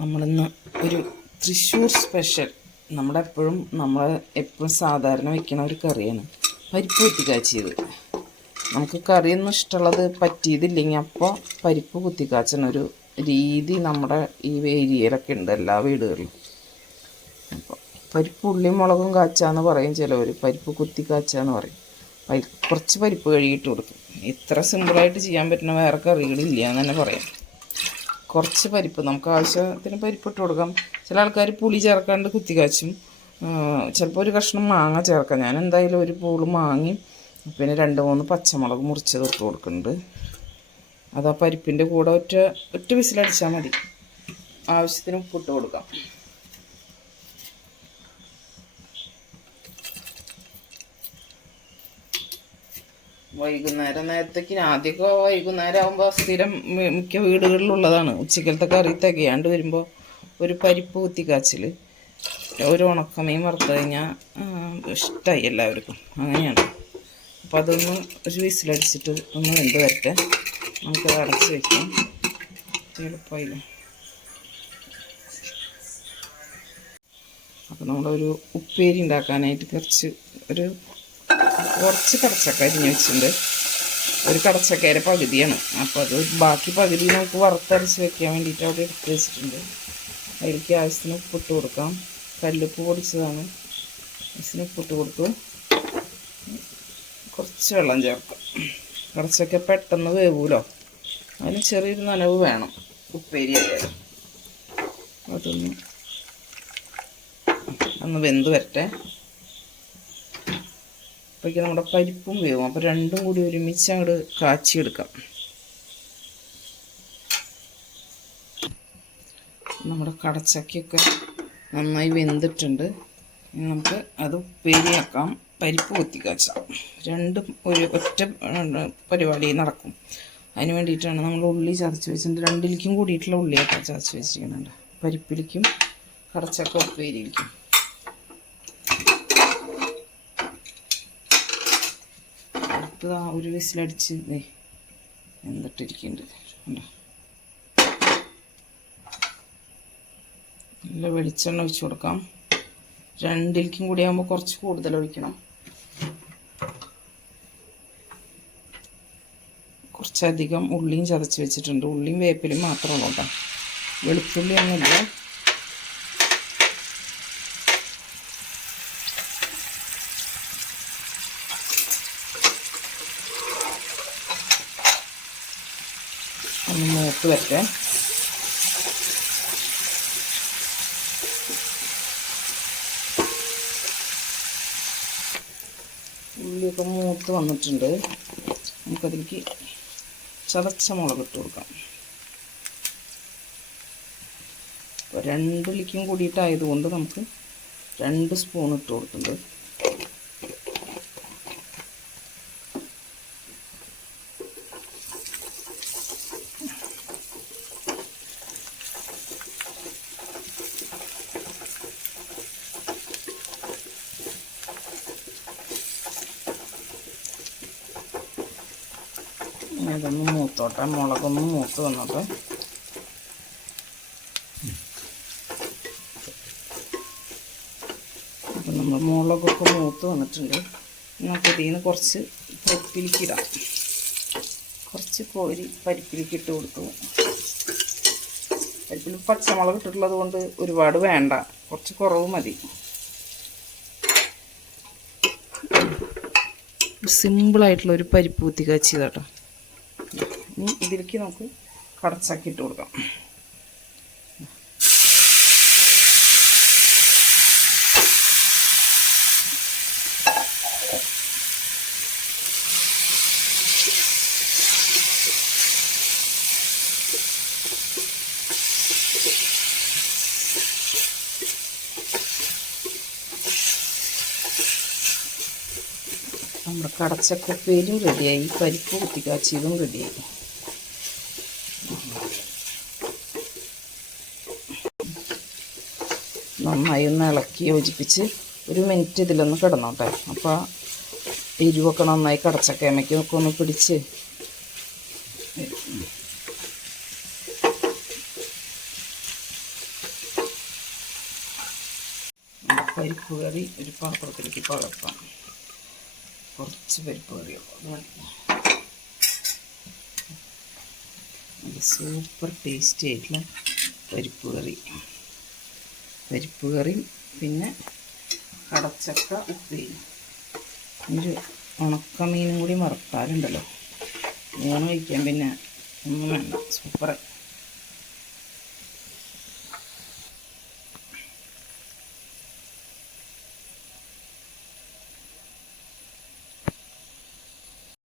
നമ്മളിന്ന് ഒരു തൃശ്ശൂർ സ്പെഷ്യൽ. നമ്മളെപ്പോഴും നമ്മൾ എപ്പോഴും സാധാരണ വയ്ക്കുന്ന ഒരു കറിയാണ്. പരിപ്പ് കുത്തി കാച്ചിയത് നമുക്ക് കറിയൊന്നും ഇഷ്ടമുള്ളത് പറ്റിയതില്ലെങ്കിൽ അപ്പോൾ പരിപ്പ് കുത്തി കാച്ചണ ഒരു രീതി നമ്മുടെ ഈ ഏരിയയിലൊക്കെ ഉണ്ട് എല്ലാ വീടുകളിലും. അപ്പോൾ പരിപ്പ് ഉള്ളിയും മുളകും കാച്ചാന്ന് പറയും ചിലവർ പരിപ്പ് കുത്തി കാച്ചാന്ന് പറയും കുറച്ച് പരിപ്പ് കഴുകിയിട്ട് കൊടുക്കും. ഇത്ര സിമ്പിളായിട്ട് ചെയ്യാൻ പറ്റുന്ന വേറെ കറികളില്ല എന്ന് തന്നെ പറയാം. കുറച്ച് പരിപ്പ് നമുക്ക് ആവശ്യത്തിന് പരിപ്പ് ഇട്ട് കൊടുക്കാം. ചില ആൾക്കാർ പുളി ചേർക്കാണ്ട് കുത്തി കാച്ചും. ചിലപ്പോൾ ഒരു കഷ്ണം മാങ്ങ ചേർക്കാം. ഞാൻ എന്തായാലും ഒരു പൂൾ മാങ്ങി പിന്നെ രണ്ട് മൂന്ന് പച്ചമുളക് മുറിച്ച് ഇട്ട് കൊടുക്കുന്നുണ്ട്. അത് ആ പരിപ്പിന്റെ കൂടെ ഒറ്റ ഒറ്റ വിസിലടിച്ചാൽ മതി. ആവശ്യത്തിന് ഉപ്പിട്ട് കൊടുക്കാം. വൈകുന്നേരം നേരത്തേക്ക് ആദ്യമൊക്കെ വൈകുന്നേരം ആകുമ്പോൾ സ്ഥിരം മിക്ക വീടുകളിലുള്ളതാണ്. ഉച്ചക്കലത്തെ കറി തികയാണ്ട് വരുമ്പോൾ ഒരു പരിപ്പ് കുത്തിക്കാച്ചിൽ ഒരു ഉണക്കമീൻ വറുത്ത് കഴിഞ്ഞാൽ ഇഷ്ടമായി എല്ലാവർക്കും. അങ്ങനെയാണ്. അപ്പോൾ അതൊന്ന് ഒരു വിസിലടിച്ചിട്ട് ഒന്ന് വെന്ത് വരട്ടെ. നമുക്ക് അടച്ച് വയ്ക്കാം എളുപ്പമായില്ല അപ്പോൾ നമ്മളൊരു ഉപ്പേരി ഉണ്ടാക്കാനായിട്ട് കുറച്ച് ഒരു കുറച്ച് കടച്ചക്ക അരിഞ്ഞ് വെച്ചിട്ടുണ്ട്. ഒരു കടച്ചക്കയുടെ പകുതിയാണ്. അപ്പോൾ അത് ബാക്കി പകുതി നമുക്ക് വറുത്തരച്ച് വെക്കാൻ വേണ്ടിയിട്ട് അവിടെ എടുത്ത് വെച്ചിട്ടുണ്ട്. അതിലേക്ക് ആവശ്യത്തിന് ഉപ്പിട്ട് കൊടുക്കാം. കല്ലുപ്പ് പൊടിച്ചതാണ്. ആവശ്യത്തിന് ഉപ്പിട്ട് കൊടുക്കും കുറച്ച് വെള്ളം ചേർക്കാം. കടച്ചക്ക പെട്ടെന്ന് വേവൂലോ? അതിന് ചെറിയൊരു നനവ് വേണം ഉപ്പേരി അതൊന്ന് ഒന്ന് വെന്ത് വരട്ടെ. അപ്പോഴേക്കും നമ്മുടെ പരിപ്പും വേവും. അപ്പോൾ രണ്ടും കൂടി ഒരുമിച്ച് അങ്ങോട്ട് കാച്ചിയെടുക്കാം. നമ്മുടെ കടച്ചക്കയൊക്കെ നന്നായി വെന്തിട്ടുണ്ട്. നമുക്ക് അത് ഉപ്പേരിയാക്കാം. പരിപ്പ് കുത്തി കാച്ചാം. രണ്ടും ഒരു ഒറ്റ പരിപാടി നടക്കും. അതിന് വേണ്ടിയിട്ടാണ് നമ്മൾ ഉള്ളി ചതച്ച് വെച്ചിട്ടുണ്ട്. രണ്ടിലേക്കും കൂടിയിട്ടുള്ള ഉള്ളിയൊക്കെ ചതച്ച് വെച്ചിരിക്കുന്നുണ്ട് പരിപ്പിലേക്കും കടച്ചക്ക ഉപ്പേരിയിലേക്കും. ആ ഒരു വിസിലടിച്ച് എന്തിട്ടിരിക്കുന്നുണ്ട് കണ്ടോ? നല്ല വെളിച്ചെണ്ണ ഒഴിച്ച് കൊടുക്കാം. രണ്ടിലേക്കും കൂടി ആകുമ്പോൾ കുറച്ച് കൂടുതൽ ഒഴിക്കണം. കുറച്ചധികം ഉള്ളിയും ചതച്ച് വെച്ചിട്ടുണ്ട്. ഉള്ളിയും വേപ്പിലും മാത്രമാണ് കേട്ടോ. വെളുത്തുള്ളി ഒന്നുമില്ല മൂത്ത് വരട്ടെ. ഉള്ളിയൊക്കെ മൂത്ത് വന്നിട്ടുണ്ട്. നമുക്കതിലേക്ക് ചതച്ച മുളക് ഇട്ട് കൊടുക്കാം. അപ്പോൾ കൂടിയിട്ടായതുകൊണ്ട് നമുക്ക് രണ്ട് സ്പൂൺ ഇട്ട് കൊടുക്കുന്നുണ്ട് ഇതൊന്ന് മൂത്തോട്ടെ. മുളകൊന്ന് മൂത്ത് വന്നോട്ടെ. അപ്പം നമ്മൾ മുളകൊക്കെ മൂത്ത് വന്നിട്ടുണ്ട്. നമുക്ക് ഇതിൽ കുറച്ച് പരിപ്പിലേക്ക് ഇടാം. കുറച്ച് കോരി പരിപ്പിലേക്ക് ഇട്ട് കൊടുത്തു. പരിപ്പിൽ പച്ചമുളക് ഇട്ടിട്ടുള്ളത് കൊണ്ട് ഒരുപാട് വേണ്ട. കുറച്ച് കുറവ് മതി. സിമ്പിളായിട്ടുള്ള ഒരു പരിപ്പ് കുത്തി കാച്ചി കേട്ടോ ഇനി ഇതിലേക്ക് നമുക്ക് കടച്ചാക്കി ഇട്ട് കൊടുക്കാം. നമ്മുടെ കടച്ചക്കുപ്പേരും റെഡിയായി പരിപ്പ് കുത്തിക്കാച്ചിയതും റെഡിയായി നന്നായി ഒന്ന് ഇളക്കി യോജിപ്പിച്ച് ഒരു മിനിറ്റ് ഇതിലൊന്ന് കിടന്നോട്ടെ. അപ്പോൾ എരിവൊക്കെ നന്നായി കടച്ചക്കേമയ്ക്കൊക്കെ ഒന്ന് പിടിച്ച്. പരിപ്പ് കറി ഒരു പാത്രത്തിലേക്ക് പകർത്താം. കുറച്ച് പരിപ്പ് കറിയുള്ളൂ സൂപ്പർ ടേസ്റ്റി ആയിട്ടുള്ള പരിപ്പ് കറി. പരിപ്പ് കറിയും പിന്നെ കടച്ചക്ക ഉപ്പേരി ഒരു ഉണക്കമീനും കൂടി വറുത്താലുണ്ടല്ലോ ഊണ് കഴിക്കാൻ പിന്നെ. ഒന്നും വേണ്ട. സൂപ്പർ.